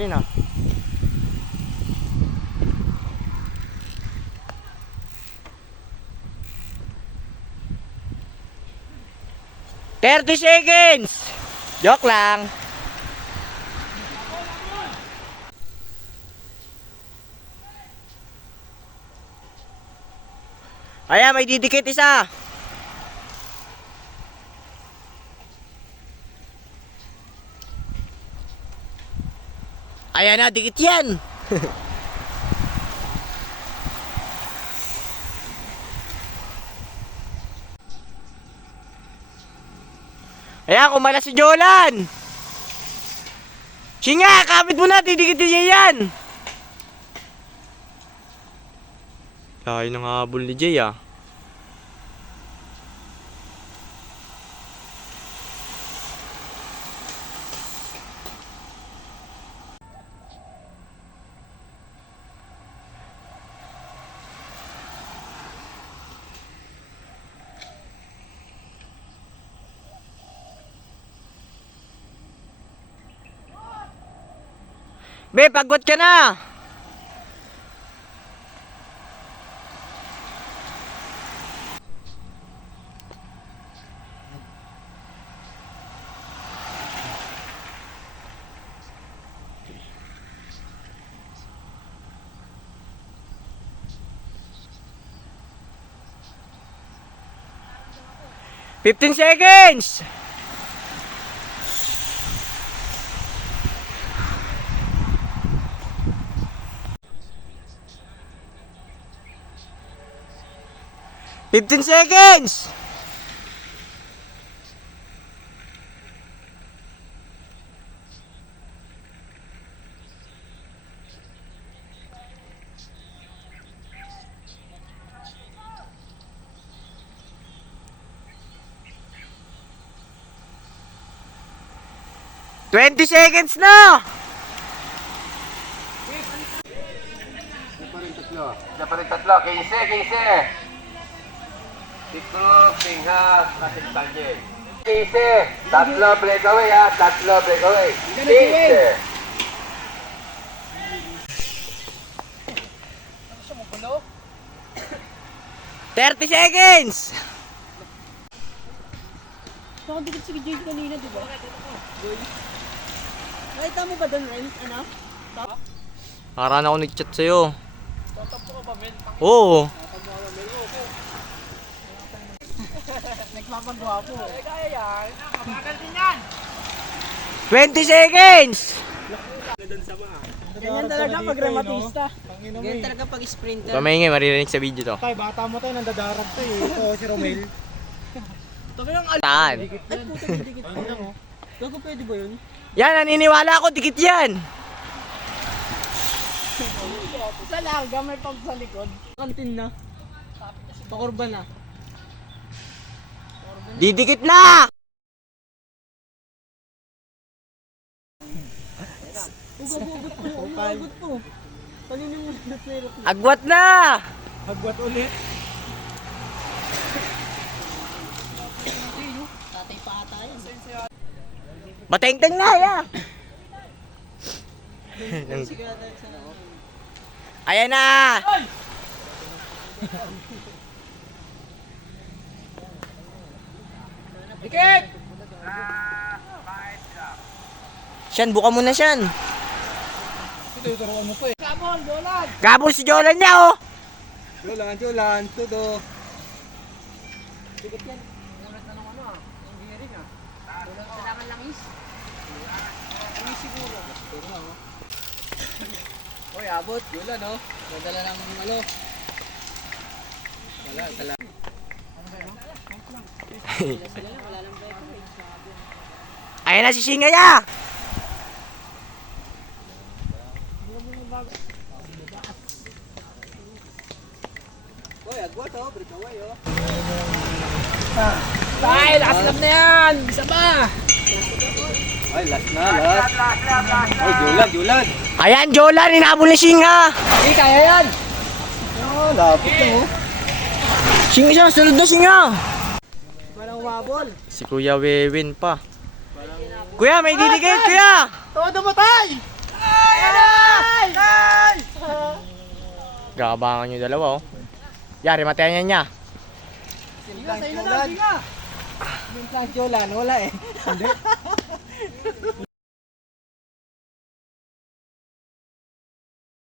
huli na. $30 seconds! Joke lang. Ayan, may didikit isa. Ayan na, dikit yan. Ayan, kumala si Jolan. Singa, kapit mo na, didikitin niya yan. Layo ng habol ni Jay ah. Be, pagod ka na. $15 seconds. $15 seconds. $20 seconds na. Siya pa rin tatlo. 15. Tiktok, tingha, kasing tangye. 15. Tatlo breakaway ha. Tatlo breakaway. 15. 30 seconds. Nakadikit si Jade kanina, di ba? Nakita mo ba doon, Ren? Ano? Parang ako nag-chat sa'yo. Tatampo ka ba, men? Oo. Nagpapagwapo. Eh, kaya yan. Kapagal din yan. 20 seconds. Ganyan talaga pag rematista. Ganyan talaga pag sprinter. Ito maingay, maririnig sa video to. Tay, bata mo tayo, nandadarap to eh. Ito, si Romel. Ito lang Saan? Ay, puta, dikit pa. Gago, pwede ba yun? Yan, naniniwala ako, dikit yan. Sa larga, may pump sa likod. Kantin na. Pakurba na. Didikit na. Ugabugot po, ugabugot po. Kanina mo na hirap na. Agwat na. Hagwat ulit. Tatay pa ata yan. Bateng-teng na, ya. Ayan na. Dikit! Siyan, buka mo na siyan. Tuturuan mo pa eh. Kabol, dolan! Gabol si Jolan niya, oh. Jolan, tudo. Dikit yan. Ulat na ng ano ah. Hindi rin ah. Ulat kailangan lang is. Langis siguro. Siguro nga oh. Hoy, abot. Jolan oh. Nadala ng ano. Wala. Ayan na si Singaya. Hoy, agwat oh. Breakaway oh. Tay, last lap na yan! Bisa ba? Ay, last. Ay, Jolan. Ayan, Jolan, inabol ni Singa. Hindi, kaya yan! Oh, lapit na oh. Singa siya, sunod na Singa. Walang umabol. Si Kuya Wewin pa. Kuya, may didikit, kuya. Todo matay! Gabangan nyo dalawa oh. Yari, matayan niya. Sige, sa'yo na daw, sige. Bintang Jolan, wala eh.